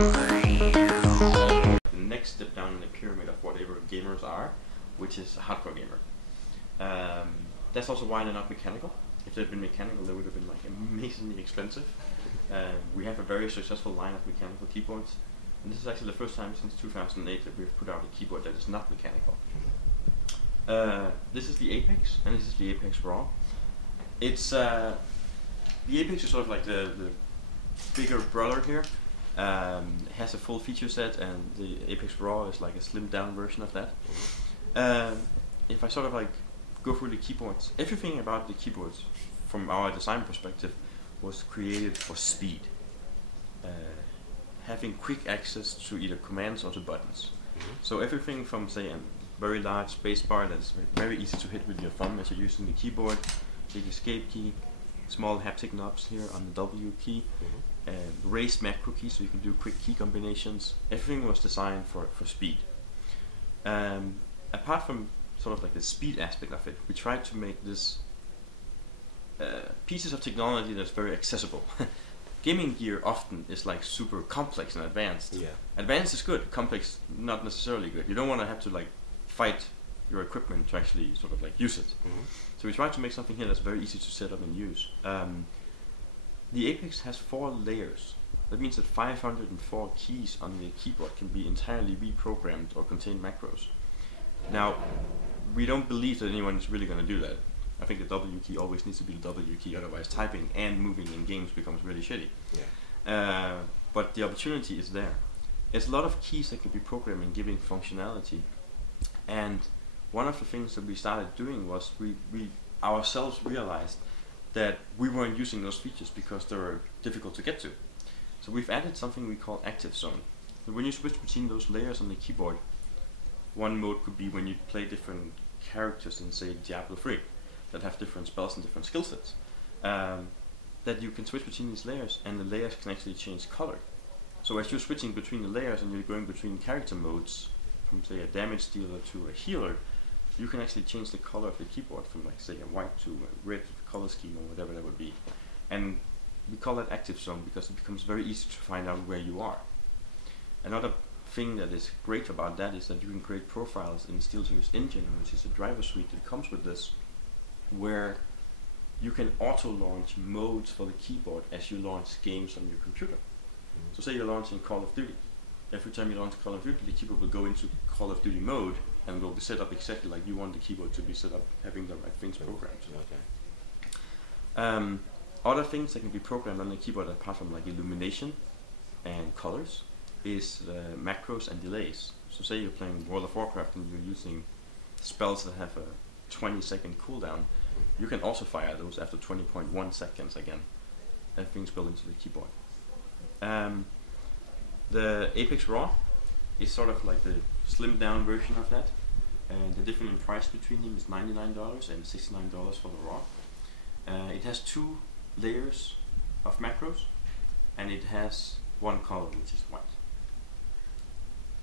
The next step down in the pyramid of whatever gamers are, which is a hardcore gamer. That's also why they're not mechanical. If they'd been mechanical, they would have been like amazingly expensive. We have a very successful line of mechanical keyboards, and this is actually the first time since 2008 that we've put out a keyboard that is not mechanical. This is the Apex, and this is the Apex Raw. It's the Apex is sort of like the bigger brother here. It has a full feature set, and the Apex Raw is like a slimmed down version of that. If I sort of like go through the keyboards, everything about the keyboards from our design perspective was created for speed. Having quick access to either commands or to buttons. So everything from, say, a very large spacebar that's very easy to hit with your thumb as you're using the keyboard, big escape key, small haptic knobs here on the W key, raised macro key so you can do quick key combinations. Everything was designed for speed. Apart from sort of like the speed aspect of it, we tried to make this pieces of technology that's very accessible. Gaming gear often is like super complex and advanced. Yeah. Advanced is good, complex not necessarily good. You don't want to have to like fight your equipment to actually sort of like use it. So we tried to make something here that's very easy to set up and use. The Apex has 4 layers. That means that 504 keys on the keyboard can be entirely reprogrammed or contain macros. Now, we don't believe that anyone is really going to do that. I think the W key always needs to be the W key, otherwise typing and moving in games becomes really shitty. Yeah. But the opportunity is there. There's a lot of keys that can be programmed and giving functionality. And one of the things that we started doing was we ourselves realized that we weren't using those features because they were difficult to get to. So we've added something we call ActiveZone. So when you switch between those layers on the keyboard, one mode could be when you play different characters in, say, Diablo 3 that have different spells and different skill sets. That you can switch between these layers, and the layers can actually change color. So as you're switching between the layers and you're going between character modes, from say a damage dealer to a healer, you can actually change the color of the keyboard from like say a white to a red color scheme or whatever that would be. And we call that ActiveZone because it becomes very easy to find out where you are. Another thing that is great about that is that you can create profiles in SteelSeries Engine, which is a driver suite that comes with this, where you can auto-launch modes for the keyboard as you launch games on your computer. So say you're launching Call of Duty. Every time you launch Call of Duty, the keyboard will go into Call of Duty mode and will be set up exactly like you want the keyboard to be set up, having the right things programmed. Okay. Other things that can be programmed on the keyboard apart from like illumination and colors is macros and delays. So say you're playing World of Warcraft and you're using spells that have a 20-second cooldown, you can also fire those after 20.1 seconds again. Everything's built into the keyboard. The Apex Raw is sort of like the slimmed down version of that, and the difference in price between them is $99 and $69 for the Raw. It has 2 layers of macros, and it has 1 color, which is white.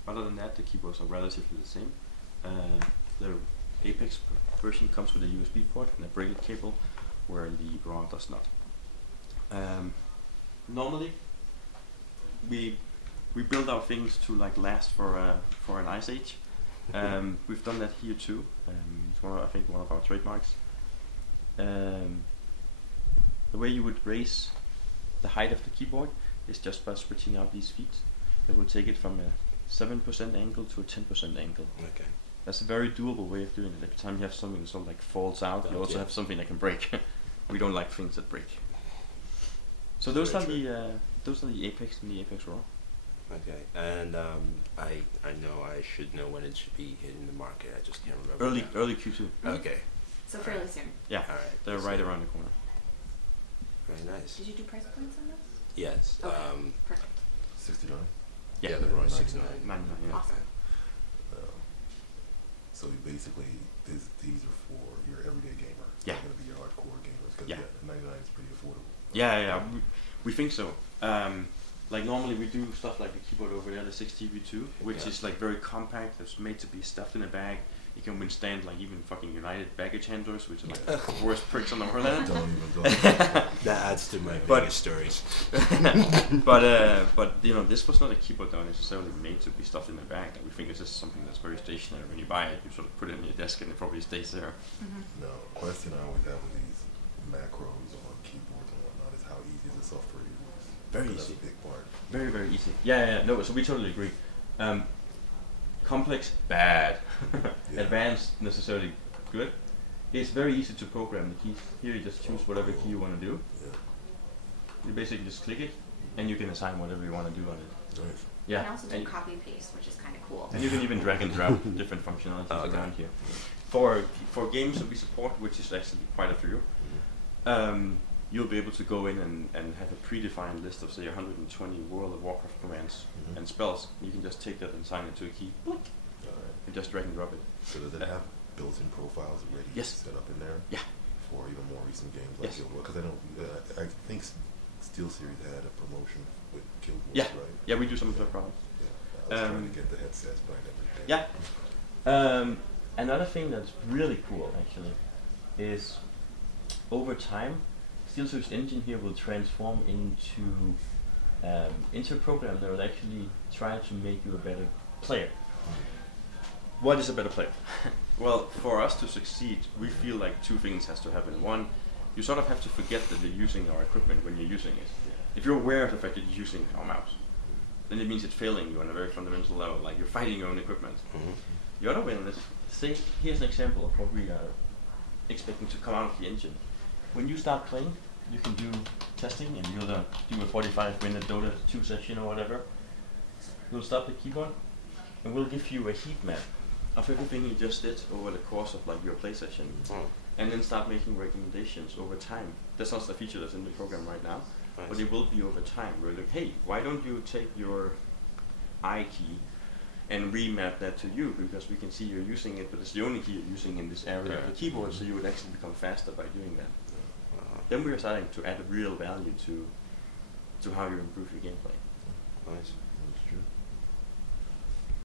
Other than that, the keyboards are relatively the same. The Apex version comes with a USB port and a braided cable, where the Raw does not. Normally, we build our things to like last for an ice age. We've done that here too. It's I think one of our trademarks. The way you would raise the height of the keyboard is just by switching out these feet. It will take it from a 7% angle to a 10% angle. Okay. That's a very doable way of doing it. Every time you have something that sort of like falls out, you also have something that can break. We don't like things that break. So those are the Apex and the Apex Raw. Okay, and I know I should know when it should be hitting the market. I just can't remember. Early Q2. Okay. So fairly soon. Yeah. All right. They're right around the corner. Very nice. Did you do price points on this? Yes. Okay. Perfect. 69. Yeah, they're running 69. 99. Yeah. Awesome. So basically, these are for your everyday gamer. It's Yeah. not going to be your hardcore gamers because 99 is pretty affordable. Yeah. We think so. Like normally we do stuff like the keyboard over there, the 6GB2, which is like very compact. It's made to be stuffed in a bag. it can withstand like even fucking United baggage handlers, which are like the worst pricks on the world. Don't. That adds to my But- biggest stories. But you know, this was not a keyboard that was necessarily made to be stuffed in a bag. Like, we think this is something that's very stationary. When you buy it, you sort of put it on your desk and it probably stays there. No, question I always have with these macros on keyboards and whatnot is how easy is the software to use? Very That's easy. a big part. Very, very easy. Yeah. No, so we totally agree. Complex, bad. Yeah. Advanced, necessarily good. It's very easy to program the keys. Here you just choose whatever key you want to do. Yeah. You basically just click it, and you can assign whatever you want to do on it. Nice. Yeah. You can also do and, copy and paste, which is kind of cool. and you can even drag and drop different functionalities Oh, okay. around here. For games that we support, which is actually quite a few, you'll be able to go in and have a predefined list of say 120 World of Warcraft commands Mhm. and spells. You can just take that and assign it to a key, blink, Alright. and just drag and drop it. So does it have built-in profiles already Yes. set up in there? Yeah. For even more recent games like Yes. Guild Wars? Because I don't, I think SteelSeries had a promotion with Guild Wars, Yeah. right? Yeah, we do some of the products. Yeah. I was trying to get the headsets, but I never did. Yeah. Another thing that's really cool actually is over time, SteelSeries engine here will transform into a program that will actually try to make you a better player. What is a better player? Well, for us to succeed, we feel like two things has to happen. One, you sort of have to forget that you're using our equipment when you're using it. If you're aware of the fact that you're using our mouse, then it means it's failing you on a very fundamental level, like you're fighting your own equipment. The other way on this, say, here's an example of what we are expecting to come out of the engine. When you start playing, you can do testing and you'll do a 45-minute Dota 2 session or whatever. We'll stop the keyboard and we'll give you a heat map of everything you just did over the course of like your play session, and then start making recommendations over time. That's not a feature that's in the program right now, but it will be over time. We're like, hey, why don't you take your I key and remap that to you, because we can see you're using it, but it's the only key you're using in this area of the keyboard, so you would actually become faster by doing that. Then we're starting to add real value to how you improve your gameplay. Nice. That's true.